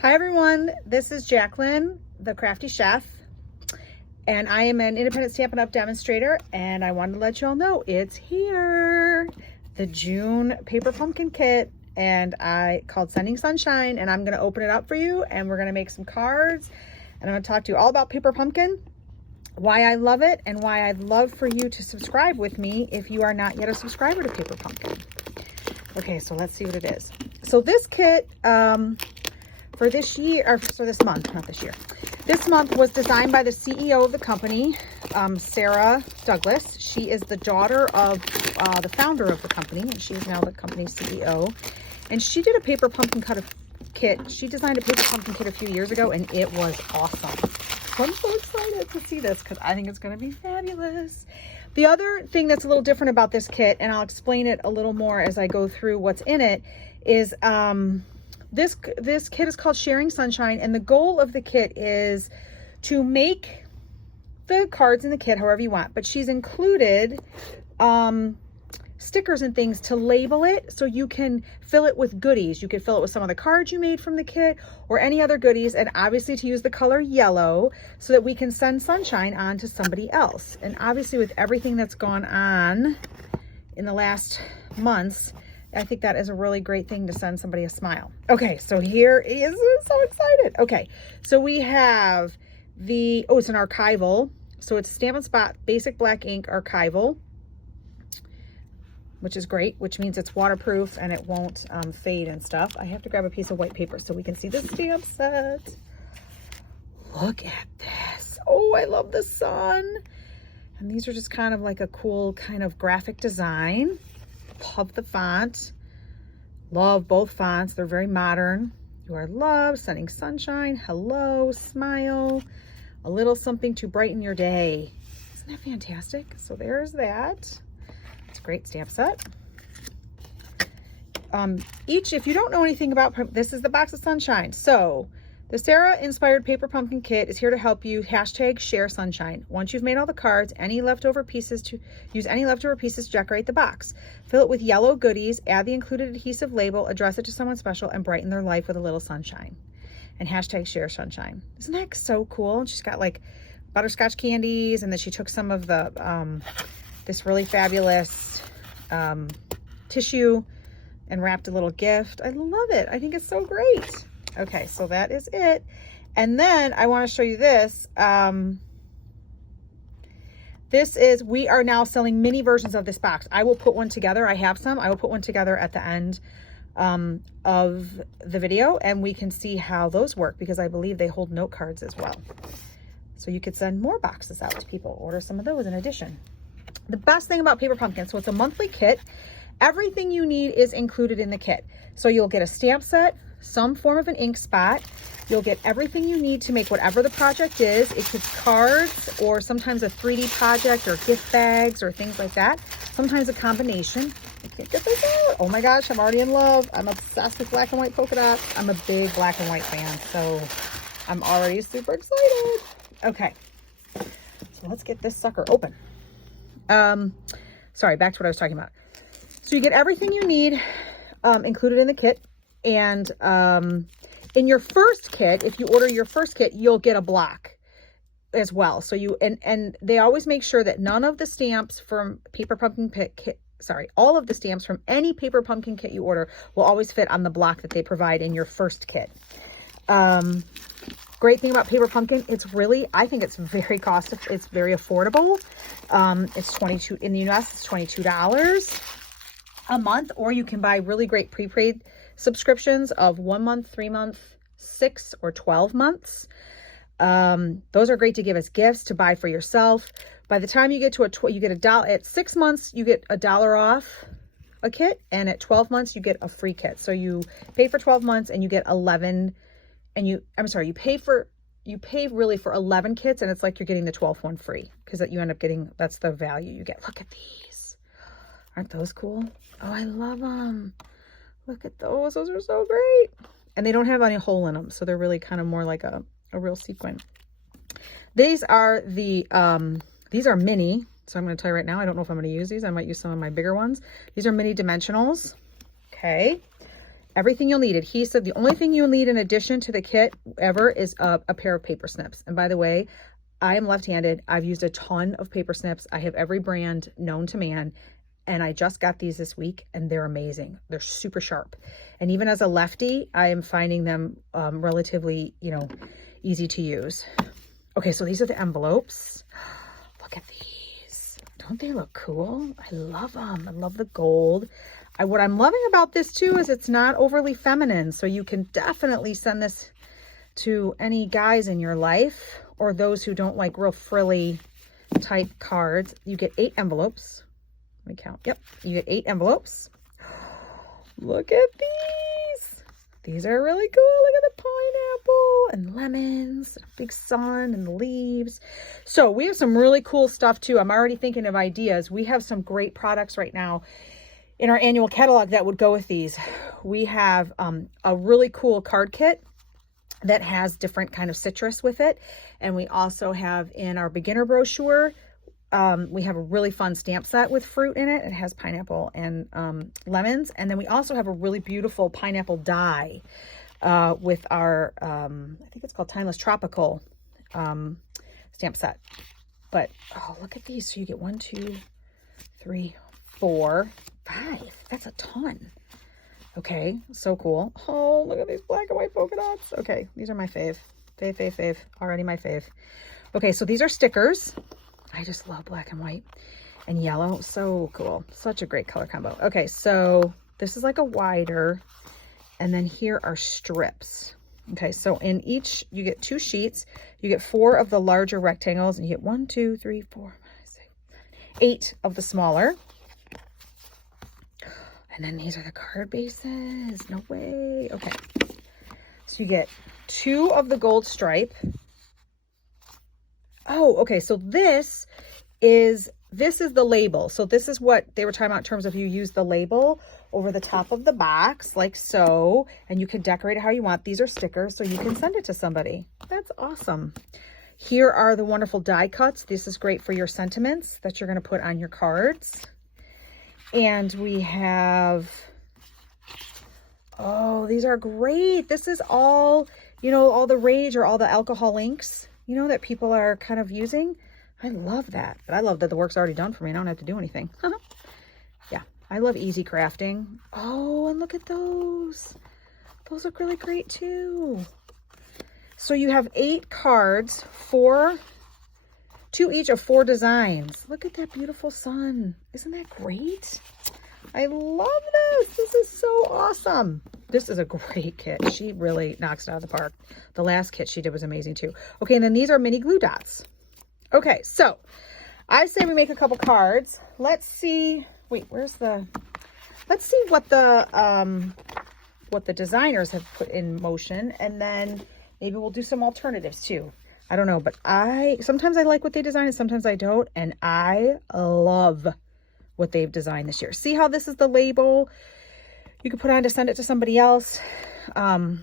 Hi everyone, this is Jacqueline, the Crafty Chef, and I am an independent Stampin' Up! Demonstrator, and I wanted to let you all know it's here, the June paper pumpkin kit, and I called Sending Sunshine, and I'm going to open it up for you, and we're going to make some cards, and I'm going to talk to you all about paper pumpkin, why I love it, and why I'd love for you to subscribe with me if you are not yet a subscriber to paper pumpkin. Okay, so let's see what it is. So this kit, for this year, or for this month, not this year. This month was designed by the CEO of the company, Sarah Douglas. She is the daughter of the founder of the company, and she is now the company's CEO. And she did a paper pumpkin kit. She designed a paper pumpkin kit a few years ago, and it was awesome. So I'm so excited to see this because I think it's going to be fabulous. The other thing that's a little different about this kit, and I'll explain it a little more as I go through what's in it, is this kit is called Sharing Sunshine, and the goal of the kit is to make the cards in the kit however you want, but she's included stickers and things to label it so you can fill it with goodies. You could fill it with some of the cards you made from the kit or any other goodies, and obviously to use the color yellow so that we can send sunshine on to somebody else. And obviously with everything that's gone on in the last months, I think that is a really great thing to send somebody a smile. Okay, so here is, I'm so excited. Okay, so we have the, oh, it's an archival. So it's Stampin' Spot Basic Black Ink Archival, which is great, which means it's waterproof and it won't fade and stuff. I have to grab a piece of white paper so we can see the stamp set. Look at this. Oh, I love the sun. And these are just kind of like a cool kind of graphic design. Love the font. Love both fonts. They're very modern. You are loved. Sending sunshine. Hello. Smile. A little something to brighten your day. Isn't that fantastic? So there's that. It's a great stamp set. If you don't know anything about, this is the box of sunshine. So the Sarah inspired paper pumpkin kit is here to help you. #share sunshine. Once you've made all the cards, use any leftover pieces to decorate the box. Fill it with yellow goodies, add the included adhesive label, address it to someone special, and brighten their life with a little sunshine. And #share sunshine. Isn't that so cool? And she's got like butterscotch candies, and then she took some of the this really fabulous tissue and wrapped a little gift. I love it. I think it's so great. Okay, so that is it. And then I want to show you this. We are now selling mini versions of this box. I will put one together. I have some. I will put one together at the end of the video, and we can see how those work because I believe they hold note cards as well. So you could send more boxes out to people, order some of those in addition. The best thing about paper pumpkin, so it's a monthly kit. Everything you need is included in the kit. So you'll get a stamp set, some form of an ink spot. You'll get everything you need to make whatever the project is. It could be cards or sometimes a 3D project or gift bags or things like that. Sometimes a combination. I can't get this out. Oh my gosh, I'm already in love. I'm obsessed with black and white polka dots. I'm a big black and white fan, so I'm already super excited. Okay, so let's get this sucker open. Sorry, back to what I was talking about. So you get everything you need included in the kit. And in your first kit, if you order your first kit, you'll get a block as well. So and they always make sure that none of the stamps from paper pumpkin kit, all of the stamps from any paper pumpkin kit you order will always fit on the block that they provide in your first kit. Great thing about paper pumpkin, I think it's very it's very affordable. It's $22 in the US. It's $22 a month, or you can buy really great prepaid subscriptions of 1 month, 3 month, 6 or 12 months. Those are great to give as gifts, to buy for yourself. By the time you get to you get $1 at 6 months, you get $1 off a kit, and at 12 months you get a free kit. So you pay for 12 months and you get 11, and you pay really for 11 kits, and it's like you're getting the 12th one free because you end up getting, that's the value you get. Look at these. Aren't those cool? Oh, I love them. Look at those. Those are so great. And they don't have any hole in them, so they're really kind of more like a real sequin. These are mini. So I'm going to tell you right now, I don't know if I'm going to use these. I might use some of my bigger ones. These are mini dimensionals. Okay. everything you'll need. Adhesive. The only thing you'll need in addition to the kit ever is a pair of paper snips. And by the way, I am left-handed. I've used a ton of paper snips. I have every brand known to man. And I just got these this week and they're amazing. They're super sharp. And even as a lefty, I am finding them relatively, you know, easy to use. Okay, so these are the envelopes. Look at these. Don't they look cool? I love them. I love the gold. What I'm loving about this too is it's not overly feminine. So you can definitely send this to any guys in your life or those who don't like real frilly type cards. You get 8 envelopes. Let me count. Yep. You get 8 envelopes. Look at these. These are really cool. Look at the pineapple and lemons, big sun and the leaves. So we have some really cool stuff too. I'm already thinking of ideas. We have some great products right now in our annual catalog that would go with these. We have a really cool card kit that has different kind of citrus with it. And we also have in our beginner brochure, we have a really fun stamp set with fruit in it. It has pineapple and lemons. And then we also have a really beautiful pineapple die with our, I think it's called Timeless Tropical stamp set. But, oh, look at these. So you get 1, 2, 3, 4, 5. That's a ton. Okay, so cool. Oh, look at these black and white polka dots. Okay, these are my fave. Fave. Already my fave. Okay, so these are stickers. I just love black and white and yellow. So cool. Such a great color combo. Okay, so this is like a wider, and then here are strips. Okay, so in each, you get 2 sheets. You get 4 of the larger rectangles, and you get 1, 2, 3, 4, 5, 6, 8 of the smaller. And then these are the card bases. No way. Okay, so you get 2 of the gold stripe. Oh, okay. So this is the label. So this is what they were talking about in terms of you use the label over the top of the box like so, and you can decorate it how you want. These are stickers, so you can send it to somebody. That's awesome. Here are the wonderful die cuts. This is great for your sentiments that you're going to put on your cards. And we have, oh, these are great. This is all, you know, all the rage or all the alcohol inks, you know, that people are kind of using. I love that. But I love that the work's already done for me. I don't have to do anything. Yeah, I love easy crafting. Oh, and look at those. Those look really great too. So you have 8 cards, 2 each of 4 designs. Look at that beautiful sun. Isn't that great? I love this. This is so awesome. This is a great kit. She really knocks it out of the park. The last kit she did was amazing too. Okay, and then these are mini glue dots. Okay, so I say we make a couple cards. Let's see. Wait, let's see what the designers have put in motion, and then maybe we'll do some alternatives too. I don't know, but sometimes I like what they design and sometimes I don't, and I love what they've designed this year. See how this is the label you can put on to send it to somebody else. Oh,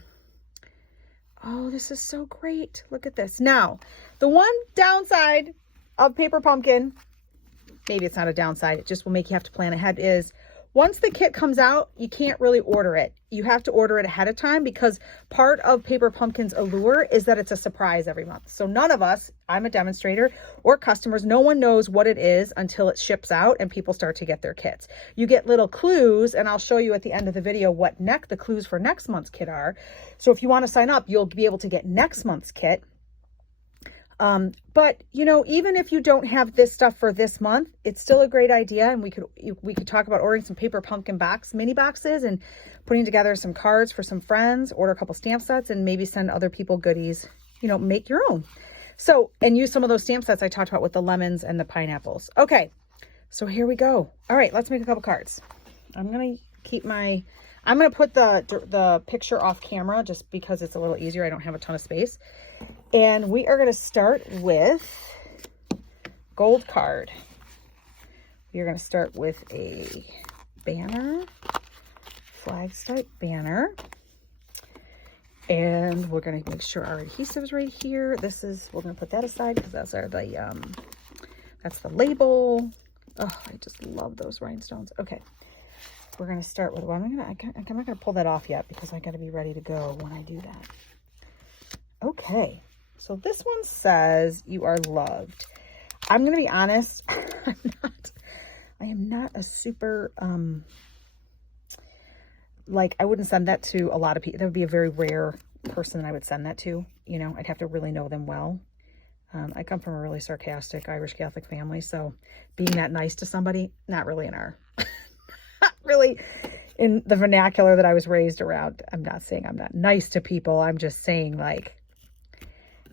this is so great. Look at this. Now, the one downside of Paper Pumpkin, maybe it's not a downside, it just will make you have to plan ahead, is once the kit comes out, you can't really order it. You have to order it ahead of time because part of Paper Pumpkin's allure is that it's a surprise every month. So none of us, I'm a demonstrator, or customers, no one knows what it is until it ships out and people start to get their kits. You get little clues, and I'll show you at the end of the video what the clues for next month's kit are. So if you want to sign up, you'll be able to get next month's kit. But you know, even if you don't have this stuff for this month, it's still a great idea. And we could talk about ordering some Paper Pumpkin mini boxes and putting together some cards for some friends, order a couple stamp sets, and maybe send other people goodies, you know, make your own. So, and use some of those stamp sets I talked about with the lemons and the pineapples. Okay. So here we go. All right, let's make a couple cards. I'm going to put the picture off camera just because it's a little easier. I don't have a ton of space. And we are going to start with gold card. We are going to start with a banner, flag stripe banner. And we're going to make sure our adhesive is right here. We're going to put that aside because that's the label. Oh, I just love those rhinestones. Okay. we're going to start with, well, I'm not going to pull that off yet because I got to be ready to go when I do that. Okay. So this one says you are loved. I'm going to be honest. I am not a super, like, I wouldn't send that to a lot of people. That would be a very rare person that I would send that to. You know, I'd have to really know them well. I come from a really sarcastic Irish Catholic family, so being that nice to somebody, not really in our, not really in the vernacular that I was raised around. I'm not saying I'm not nice to people. I'm just saying, like,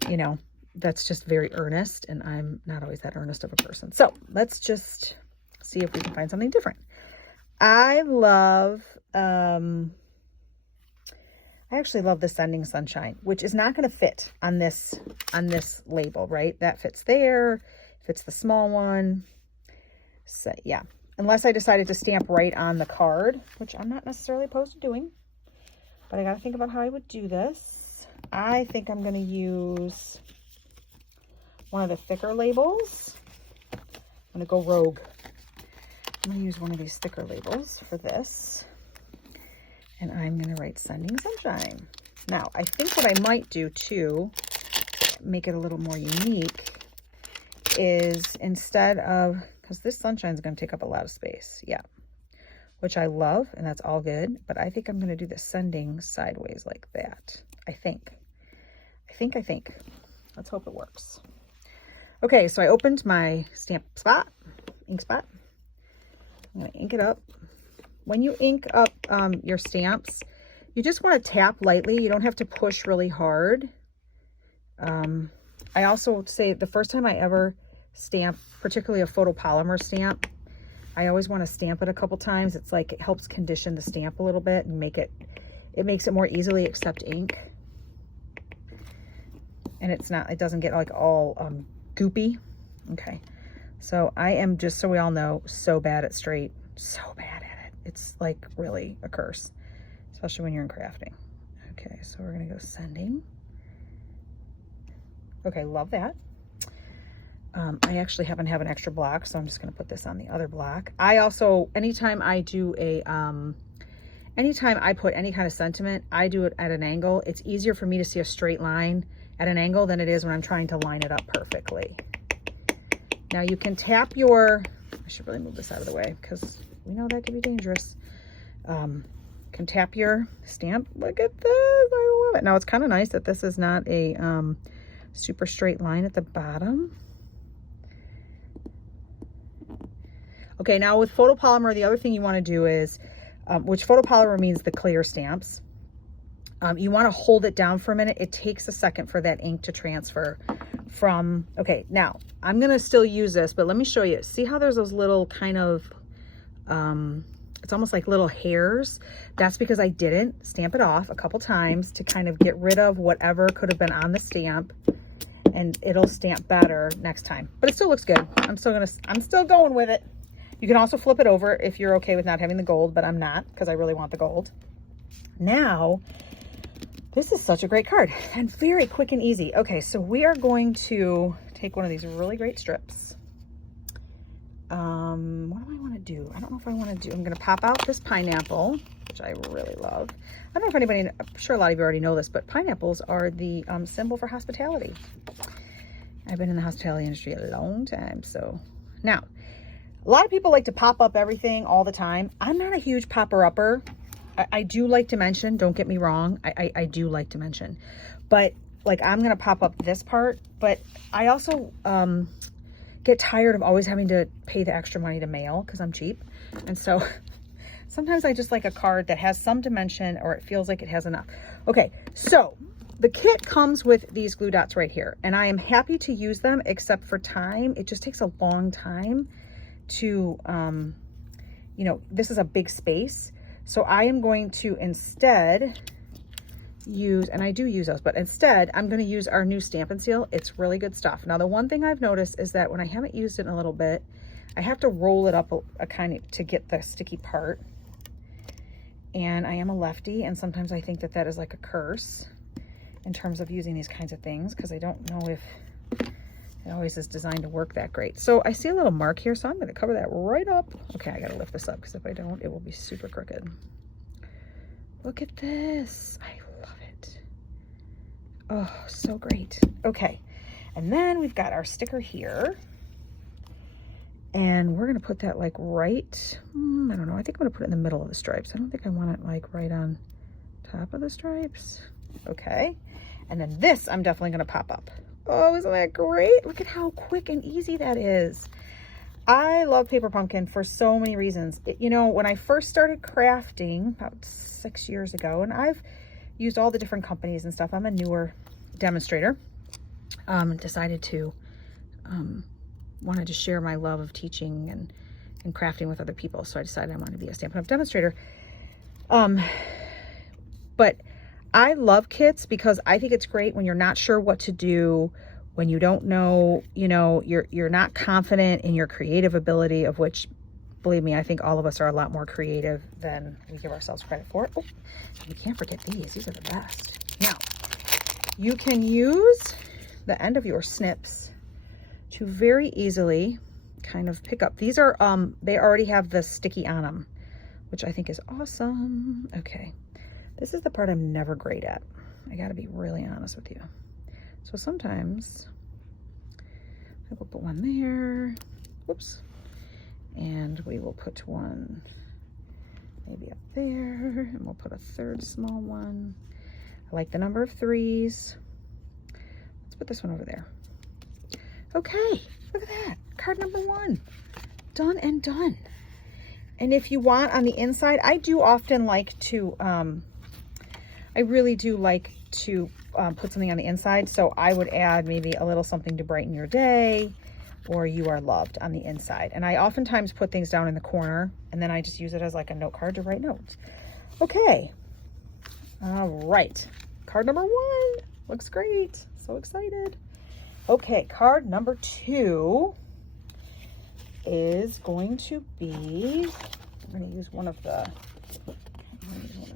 you know, that's just very earnest, and I'm not always that earnest of a person. So let's just see if we can find something different. I actually love the Sending Sunshine, which is not going to fit on this label, right? That fits there, fits the small one. So yeah, unless I decided to stamp right on the card, which I'm not necessarily opposed to doing, but I got to think about how I would do this. I think I'm going to use one of the thicker labels. I'm going to go rogue. I'm going to use one of these thicker labels for this. And I'm going to write Sending Sunshine. Now, I think what I might do too, make it a little more unique, is instead of, because this sunshine is going to take up a lot of space. Yeah. Which I love, and that's all good. But I think I'm going to do the sending sideways like that. I think. Let's hope it works. Okay, so I opened my stamp spot, ink spot. I'm going to ink it up. When you ink up your stamps, you just want to tap lightly. You don't have to push really hard. I also would say the first time I ever stamp, particularly a photopolymer stamp, I always want to stamp it a couple times. It's like it helps condition the stamp a little bit and it makes it more easily accept ink. And it doesn't get like all goopy. Okay. So I am, just so we all know, so bad at straight, so bad at it. It's like really a curse, especially when you're in crafting. Okay, so we're gonna go sending. Okay, love that. I actually happen to have an extra block, so I'm just gonna put this on the other block. I also, anytime I do anytime I put any kind of sentiment, I do it at an angle. It's easier for me to see a straight line at an angle than it is when I'm trying to line it up perfectly. Now you can tap your, I should really move this out of the way because we know that could be dangerous. Can tap your stamp. Look at this, I love it. Now it's kind of nice that this is not a super straight line at the bottom. Okay, now with photopolymer, the other thing you want to do is, which photopolymer means the clear stamps. You want to hold it down for a minute. It takes a second for that ink to transfer from, okay, now I'm going to still use this, but let me show you. See how there's those little kind of, it's almost like little hairs. That's because I didn't stamp it off a couple times to kind of get rid of whatever could have been on the stamp, and it'll stamp better next time. But it still looks good. I'm still going with it. You can also flip it over if you're okay with not having the gold, but I'm not because I really want the gold. Now, this is such a great card and very quick and easy. Okay, so we are going to take one of these really great strips. What do I want to do? I don't know if I want to do, I'm going to pop out this pineapple, which I really love. I don't know if anybody, I'm sure a lot of you already know this, but pineapples are the symbol for hospitality. I've been in the hospitality industry a long time. So now, a lot of people like to pop up everything all the time. I'm not a huge popper-upper. I do like to mention, don't get me wrong, I do like to mention, but like I'm going to pop up this part, but I also get tired of always having to pay the extra money to mail because I'm cheap. And so sometimes I just like a card that has some dimension or it feels like it has enough. Okay, so the kit comes with these glue dots right here, and I am happy to use them except for time. It just takes a long time to, you know, this is a big space. So I am going to instead use, and I do use those, but instead I'm going to use our new Stamp and Seal. It's really good stuff. Now the one thing I've noticed is that when I haven't used it in a little bit, I have to roll it up a kind of to get the sticky part. And I am a lefty, and sometimes I think that that is like a curse in terms of using these kinds of things, because I don't know if It always is designed to work that great. So I see a little mark here, so I'm going to cover that right up. Okay, I got to lift this up because if I don't, it will be super crooked. Look at this. I love it. Oh, so great. Okay, and then we've got our sticker here. And we're going to put that like right, I don't know, I think I'm going to put it in the middle of the stripes. I don't think I want it like right on top of the stripes. Okay, and then this I'm definitely going to pop up. Oh, isn't that great? Look at how quick and easy that is. I love paper pumpkin for so many reasons. You know, when I first started crafting about 6 years ago, and I've used all the different companies and stuff. I'm a newer demonstrator. Decided to, wanted to share my love of teaching and crafting with other people. So I decided I wanted to be a Stampin' Up! Demonstrator. But I love kits because I think it's great when you're not sure what to do, when you don't know, you know, you're not confident in your creative ability, of which, believe me, I think all of us are a lot more creative than we give ourselves credit for. Oh, you can't forget these. These are the best. Now, you can use the end of your snips to very easily kind of pick up. These are, they already have the sticky on them, which I think is awesome. Okay. This is the part I'm never great at. I gotta be really honest with you. So sometimes I will put one there, whoops, and we will put one maybe up there, and we'll put a third small one. I like the number of 3s. Let's put this one over there. Okay, look at that, card number 1, done and done. And if you want on the inside, I do often like to, I really do like to put something on the inside. So I would add maybe a little something to brighten your day, or you are loved on the inside. And I oftentimes put things down in the corner, and then I just use it as like a note card to write notes. Okay. All right. Card number 1. Looks great. So excited. Okay. Card number 2 is going to be, I'm going to use one of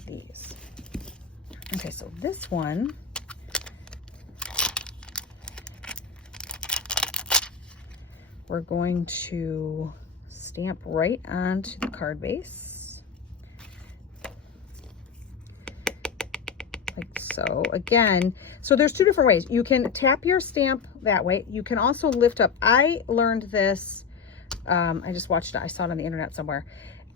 these. Okay, so this one, we're going to stamp right onto the card base, like so. Again, so there's 2 different ways. You can tap your stamp that way. You can also lift up. I learned this, I just watched it, I saw it on the internet somewhere.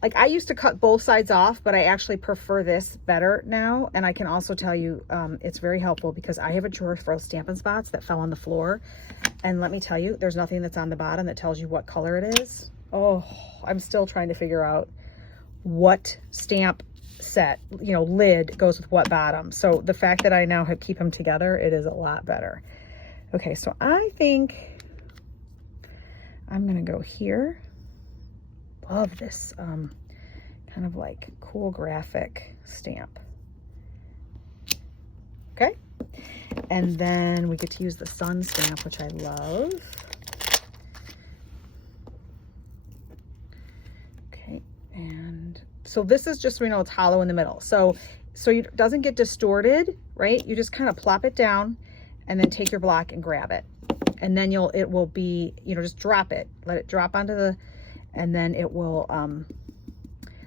Like, I used to cut both sides off, but I actually prefer this better now. And I can also tell you, it's very helpful because I have a drawer full of Stampin' Spots that fell on the floor. And let me tell you, there's nothing that's on the bottom that tells you what color it is. Oh, I'm still trying to figure out what stamp set, you know, lid goes with what bottom. So the fact that I now keep them together, it is a lot better. Okay, so I think I'm gonna go here. Love this kind of like cool graphic stamp. Okay, and then we get to use the sun stamp, which I love. Okay, and so this is just so we know it's hollow in the middle, so it doesn't get distorted, right? You just kind of plop it down and then take your block and grab it, and then it will be, you know, just drop it, let it drop onto the, and then it will,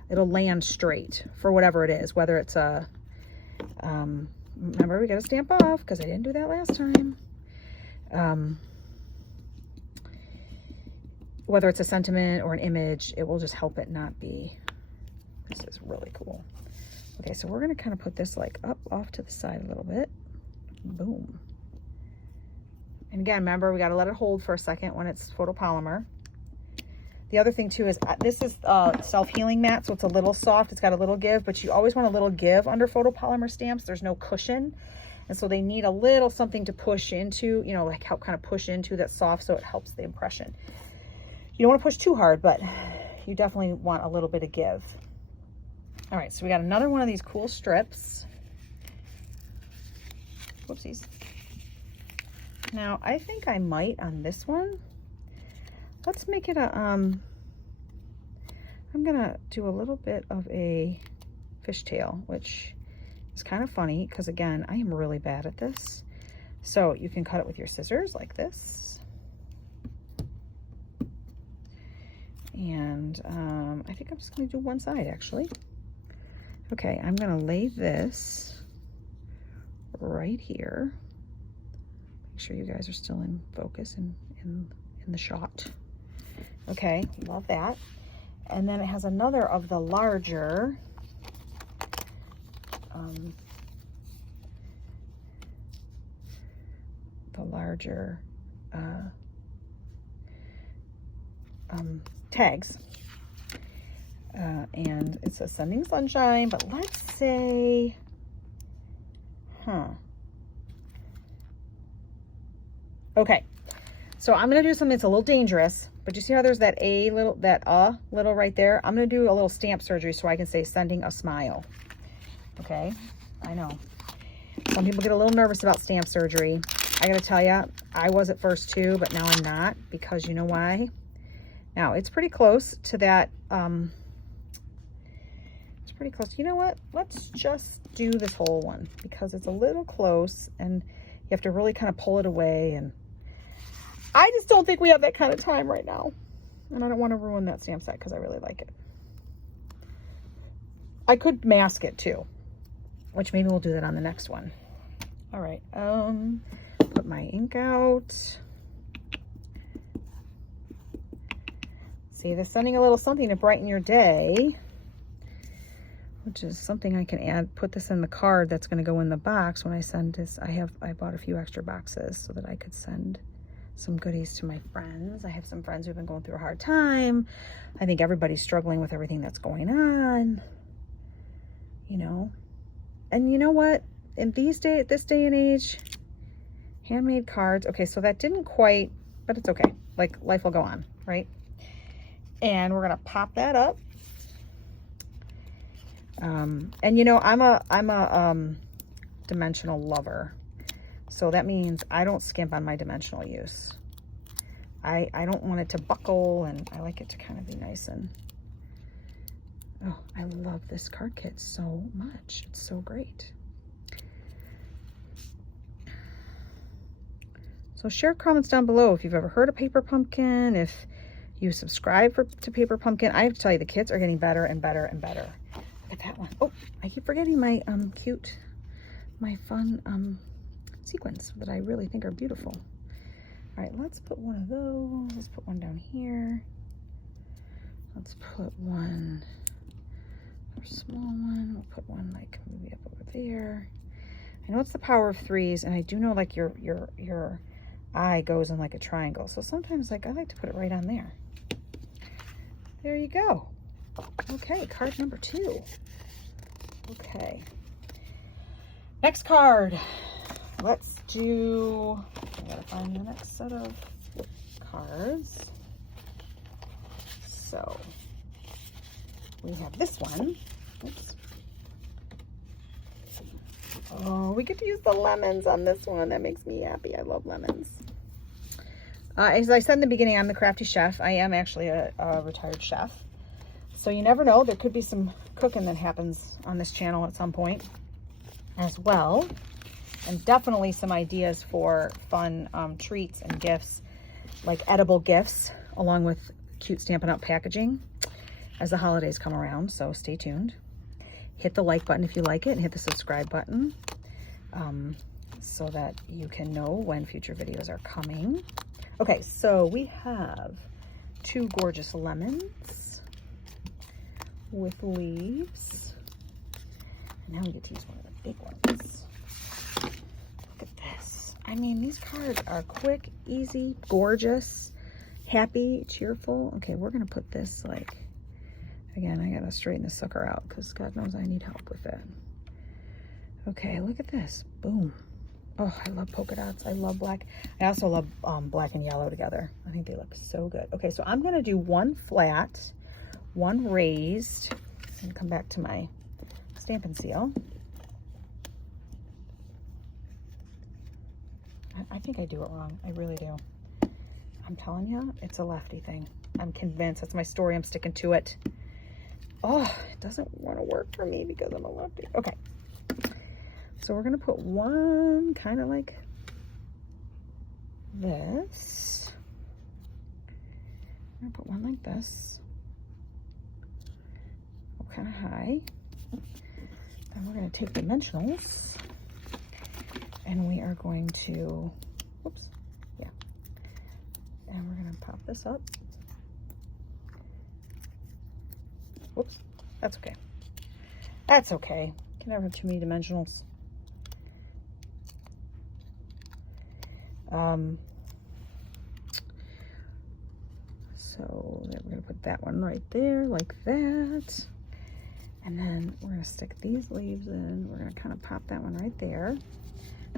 it'll land straight for whatever it is, whether it's a, remember we got to stamp off because I didn't do that last time. Whether it's a sentiment or an image, it will just help it not be. This is really cool. Okay, so we're going to kind of put this like up off to the side a little bit. Boom. And again, remember, we got to let it hold for a second when it's photopolymer. The other thing too is this is self-healing mat, so it's a little soft. It's got a little give, but you always want a little give under photopolymer stamps. There's no cushion. And so they need a little something to push into, you know, like help kind of push into that's soft so it helps the impression. You don't want to push too hard, but you definitely want a little bit of give. All right, so we got another one of these cool strips. Whoopsies. Now, I think I might on this one. Let's make it a, I'm gonna do a little bit of a fishtail, which is kind of funny because again, I am really bad at this. So you can cut it with your scissors like this. And I think I'm just going to do one side actually. Okay, I'm going to lay this right here. Make sure you guys are still in focus and in the shot. Okay, love that. And then it has another of the larger tags. And it says sending sunshine, but let's say, okay, so I'm gonna do something that's a little dangerous, but you see how there's that little right there? I'm gonna do a little stamp surgery so I can say sending a smile. Okay, I know. Some people get a little nervous about stamp surgery. I gotta tell you, I was at first too, but now I'm not, because you know why? Now, it's pretty close to that, it's pretty close. You know what? Let's just do this whole one because it's a little close and you have to really kind of pull it away, and I just don't think we have that kind of time right now. And I don't want to ruin that stamp set because I really like it. I could mask it too, which maybe we'll do that on the next one. All right, put my ink out. See, they're sending a little something to brighten your day, which is something I can add, put this in the card that's going to go in the box when I send this. I bought a few extra boxes so that I could send some goodies to my friends. I have some friends who've been going through a hard time. I think everybody's struggling with everything that's going on, you know. And you know what? In this day and age, handmade cards. Okay, so that didn't quite, but it's okay. Like, life will go on, right? And we're gonna pop that up. And you know, I'm a dimensional lover. So that means I don't skimp on my dimensional use. I don't want it to buckle, and I like it to kind of be nice. And oh, I love this card kit so much. It's so great. So share comments down below if you've ever heard of Paper Pumpkin, if you subscribe to Paper Pumpkin. I have to tell you, the kits are getting better and better and better. Look at that one. Oh, I keep forgetting my my fun sequins that I really think are beautiful. All right, let's put one of those. Let's put one down here. Let's put one, a small one. We'll put one like maybe up over there. I know it's the power of threes, and I do know like your eye goes in like a triangle. So sometimes like I like to put it right on there. There you go. Okay, card number 2. Okay. Next card. Let's do, I gotta find the next set of cards. So we have this one. Oops. Oh, we get to use the lemons on this one. That makes me happy. I love lemons. As I said in the beginning, I'm the crafty chef. I am actually a retired chef. So you never know. There could be some cooking that happens on this channel at some point as well. And definitely some ideas for fun treats and gifts, like edible gifts, along with cute Stampin' Up! Packaging as the holidays come around. So stay tuned. Hit the like button if you like it, and hit the subscribe button so that you can know when future videos are coming. Okay, so we have 2 gorgeous lemons with leaves. And now we get to use one of the big ones. Look at this. I mean, these cards are quick, easy, gorgeous, happy, cheerful. Okay, we're gonna put this like, again, I gotta straighten this sucker out because God knows I need help with that. Okay, look at this. Boom. Oh, I love polka dots. I love black. I also love black and yellow together. I think they look so good. Okay, so I'm gonna do one flat, one raised, and come back to my Stampin' Seal. I think I do it wrong. I really do. I'm telling you, it's a lefty thing. I'm convinced. That's my story. I'm sticking to it. Oh, it doesn't want to work for me because I'm a lefty. Okay. So we're going to put one kind of like this. I'm gonna put one like this. Kind of high. And we're going to take dimensionals and we are going to, whoops, yeah. And we're going to pop this up. Whoops, that's okay. That's okay. Can never have too many dimensionals. So we're going to put that one right there like that. And then we're going to stick these leaves in. We're going to kind of pop that one right there.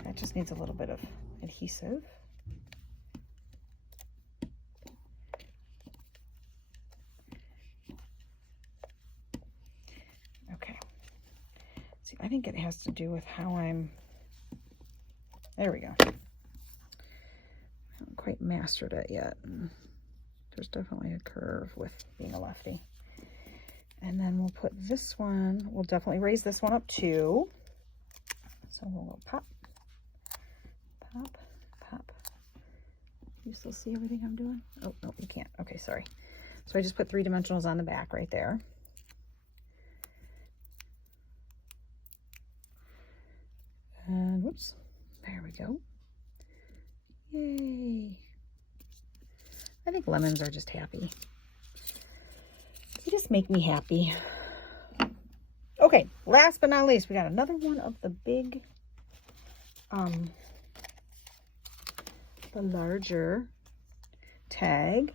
That just needs a little bit of adhesive. Okay. See, I think it has to do with how I'm, there we go. I haven't quite mastered it yet. There's definitely a curve with being a lefty. And then we'll put this one, we'll definitely raise this one up too. So we'll go pop, pop, pop. You still see everything I'm doing? Oh, no, you can't. Okay, sorry. So I just put 3 dimensionals on the back right there. And whoops, there we go. Yay. I think lemons are just happy. You just make me happy. Okay, last but not least, we got another one of the big, the larger tag.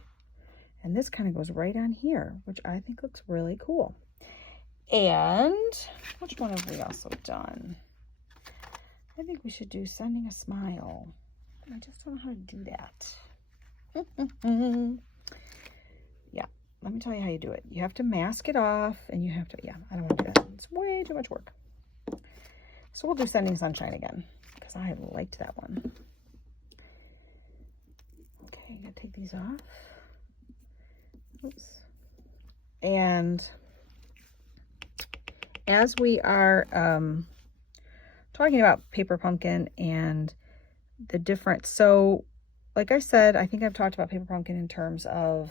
And this kind of goes right on here, which I think looks really cool. And which one have we also done? I think we should do sending a smile. I just don't know how to do that. Yeah, let me tell you how you do it. You have to mask it off and you have to, yeah, I don't want to do that. It's way too much work. So we'll do Sending Sunshine again because I liked that one. Okay, I'm going to take these off. Oops. And as we are talking about Paper Pumpkin and the difference, so like I said, I think I've talked about Paper Pumpkin in terms of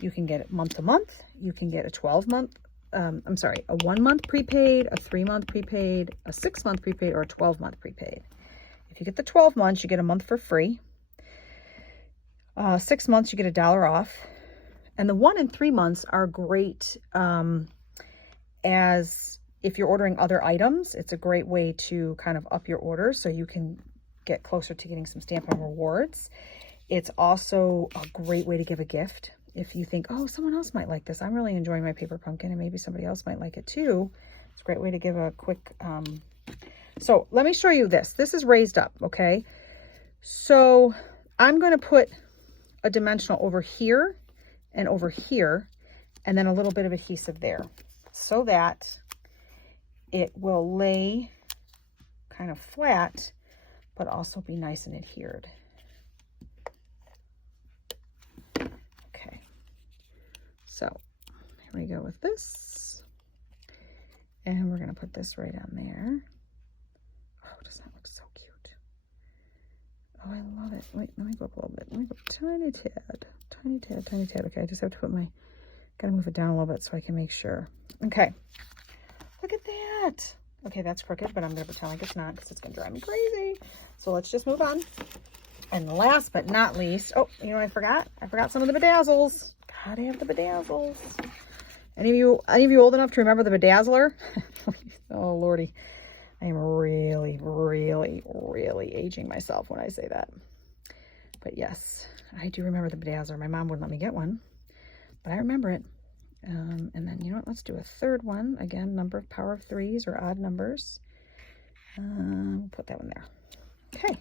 you can get it month to month, you can get a 12-month, I'm sorry, a 1-month prepaid, a 3-month prepaid, a 6-month prepaid, or a 12-month prepaid. If you get the 12 months, you get a month for free. 6 months, you get $1 off. And the 1 and 3 months are great as if you're ordering other items. It's a great way to kind of up your order so you can get closer to getting some Stampin' Rewards. It's also a great way to give a gift. If you think, oh, someone else might like this. I'm really enjoying my Paper Pumpkin and maybe somebody else might like it too. It's a great way to give a quick, so let me show you this. This is raised up, okay? So I'm going to put a dimensional over here and over here, and then a little bit of adhesive there so that it will lay kind of flat, but also be nice and adhered. Okay, so here we go with this. And we're gonna put this right on there. Oh, does that look so cute? Oh, I love it. Wait, let me go up a little bit. Let me go tiny tad, tiny tad, tiny tad. Okay, I just have to put my, gotta move it down a little bit so I can make sure. Okay, look at that. Okay, that's crooked, but I'm gonna pretend like it's not because it's gonna drive me crazy. So let's just move on. And last but not least, oh, you know what I forgot? I forgot some of the bedazzles. Gotta have the bedazzles. Any of you old enough to remember the bedazzler? Oh, Lordy. I am really, really, really aging myself when I say that. But yes, I do remember the bedazzler. My mom wouldn't let me get one, but I remember it. And then, you know what, let's do a third one. Again, number of power of 3s or odd numbers. Put that one there. Okay.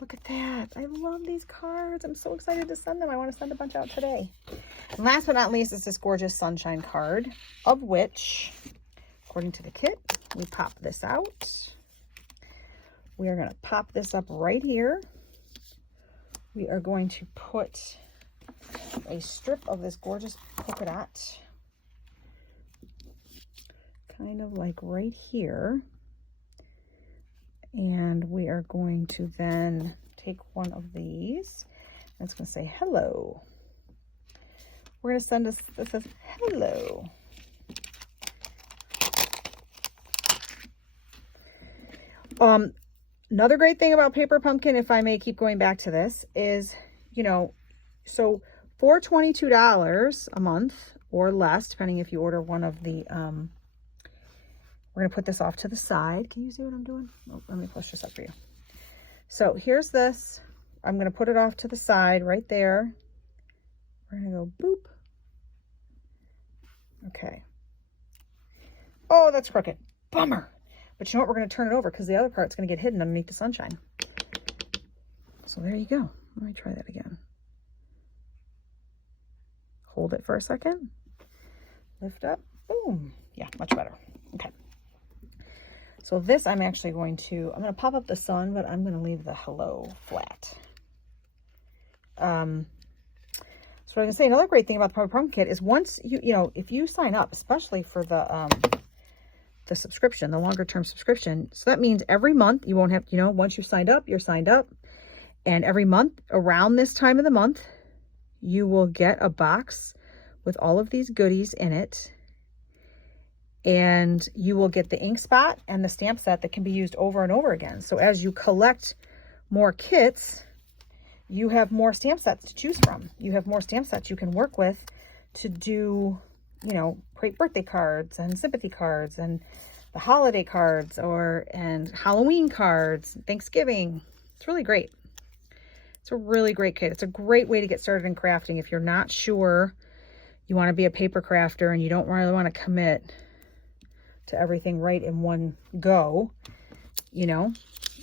Look at that. I love these cards. I'm so excited to send them. I want to send a bunch out today. And last but not least is this gorgeous sunshine card, of which, according to the kit, we pop this out. We are going to pop this up right here. We are going to put a strip of this gorgeous polka dot kind of like right here. And we are going to then take one of these And it's going to say hello. We're going to send us, this says hello. Another great thing about Paper Pumpkin, if I may keep going back to this, is, you know, so for $22 a month or less, depending if you order one of the, we're going to put this off to the side. Can you see what I'm doing? Oh, let me push this up for you. So here's this. I'm going to put it off to the side right there. We're going to go boop. Okay. Oh, that's crooked. Bummer. But you know what? We're going to turn it over because the other part's going to get hidden underneath the sunshine. So there you go. Let me try that again. Hold it for a second. Lift up. Boom. Yeah, much better. Okay. So this I'm actually going to, I'm going to pop up the sun, but I'm going to leave the hello flat. So what I'm going to say, another great thing about the Paper Pumpkin Kit is once you know, if you sign up, especially for the subscription, the longer term subscription, so that means every month you won't have, you know, once you've signed up, you're signed up. And every month around this time of the month, you will get a box with all of these goodies in it. And you will get the ink spot and the stamp set that can be used over and over again. So as you collect more kits, you have more stamp sets to choose from. You have more stamp sets you can work with to do, you know, create birthday cards and sympathy cards and the holiday cards and Halloween cards, Thanksgiving. It's really great. It's a really great kit. It's a great way to get started in crafting. If you're not sure you want to be a paper crafter and you don't really want to commit to everything right in one go, you know,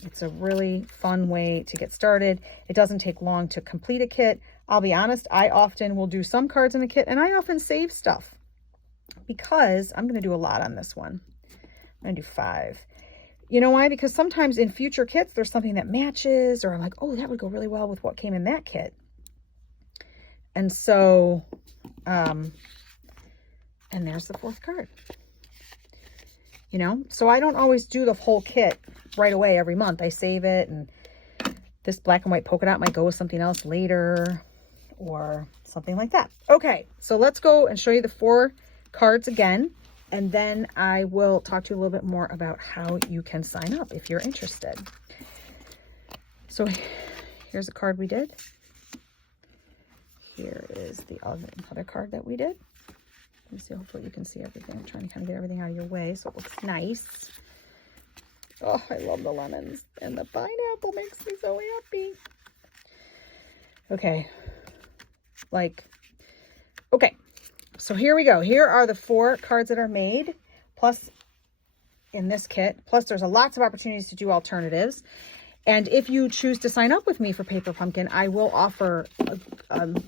it's a really fun way to get started. It doesn't take long to complete a kit. I'll be honest, I often will do some cards in a kit and I often save stuff because I'm going to do a lot on this one. I'm going to do 5. You know why? Because sometimes in future kits, there's something that matches, or I'm like, oh, that would go really well with what came in that kit. And so, and there's the 4th card. You know, so I don't always do the whole kit right away every month. I save it, and this black and white polka dot might go with something else later or something like that. Okay, so let's go and show you the 4 cards again, and then I will talk to you a little bit more about how you can sign up if you're interested. So here's a card we did. Here is the other card that we did. Let me see, hopefully you can see everything. I'm trying to kind of get everything out of your way so it looks nice. Oh, I love the lemons. And the pineapple makes me so happy. Okay. Okay. So here we go. Here are the 4 cards that are made, plus in this kit. Plus there's lots of opportunities to do alternatives. And if you choose to sign up with me for Paper Pumpkin, I will offer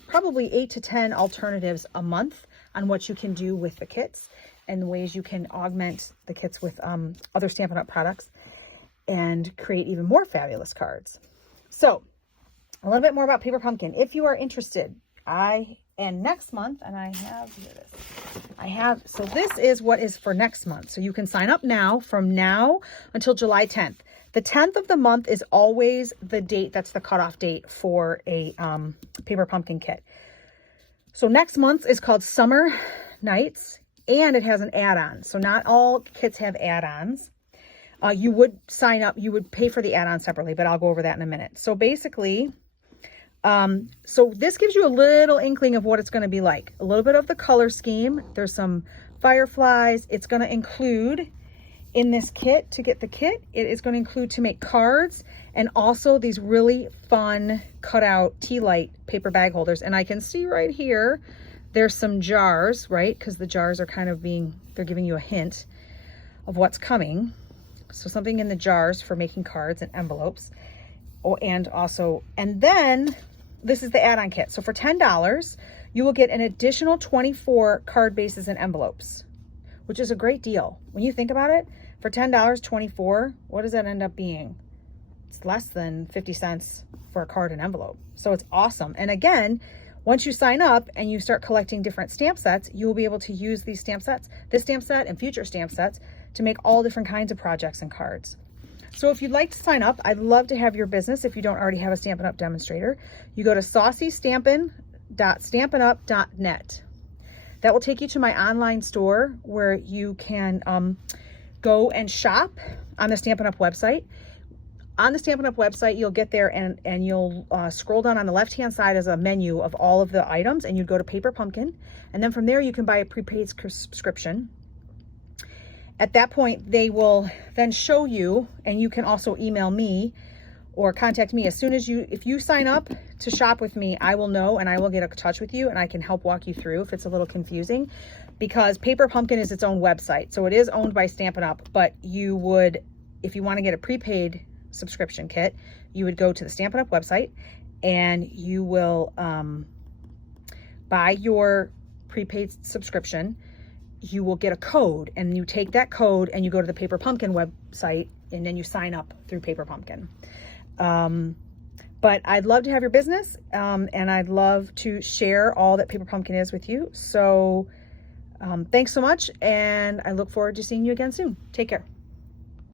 probably 8 to 10 alternatives a month on what you can do with the kits and the ways you can augment the kits with other Stampin' Up! Products and create even more fabulous cards. So a little bit more about Paper Pumpkin. If you are interested, next month, and I have, so this is what is for next month. So you can sign up now from now until July 10th. The 10th of the month is always the date that's the cutoff date for a Paper Pumpkin kit. So next month is called Summer Nights, and it has an add-on. So not all kits have add-ons. You would sign up, you would pay for the add-on separately, but I'll go over that in a minute. So basically, so this gives you a little inkling of what it's going to be like. A little bit of the color scheme. There's some fireflies. It's going to include in this kit, to get the kit, it is going to include to make cards and also these really fun cutout tea light paper bag holders. And I can see right here, there's some jars, right? Because the jars are kind of they're giving you a hint of what's coming. So something in the jars for making cards and envelopes. Oh, and then this is the add-on kit. So for $10, you will get an additional 24 card bases and envelopes, which is a great deal. When you think about it, for $10, 24, what does that end up being? It's less than 50 cents for a card and envelope. So it's awesome. And again, once you sign up and you start collecting different stamp sets, you will be able to use these stamp sets, this stamp set and future stamp sets, to make all different kinds of projects and cards. So if you'd like to sign up, I'd love to have your business. If you don't already have a Stampin' Up! Demonstrator, you go to saucystampin.stampinup.net. That will take you to my online store where you can go and shop on the Stampin' Up! Website. On the Stampin' Up! Website, you'll get there and you'll scroll down on the left-hand side as a menu of all of the items, and you'd go to Paper Pumpkin. And then from there, you can buy a prepaid subscription. At that point, they will then show you, and you can also email me or contact me as soon as if you sign up to shop with me, I will know and I will get in touch with you and I can help walk you through if it's a little confusing, because Paper Pumpkin is its own website. So it is owned by Stampin' Up!, but you would, if you want to get a prepaid subscription kit, you would go to the Stampin' Up! Website and you will buy your prepaid subscription. You will get a code and you take that code and you go to the Paper Pumpkin website and then you sign up through Paper Pumpkin. But I'd love to have your business and I'd love to share all that Paper Pumpkin is with you. So thanks so much, and I look forward to seeing you again soon. Take care.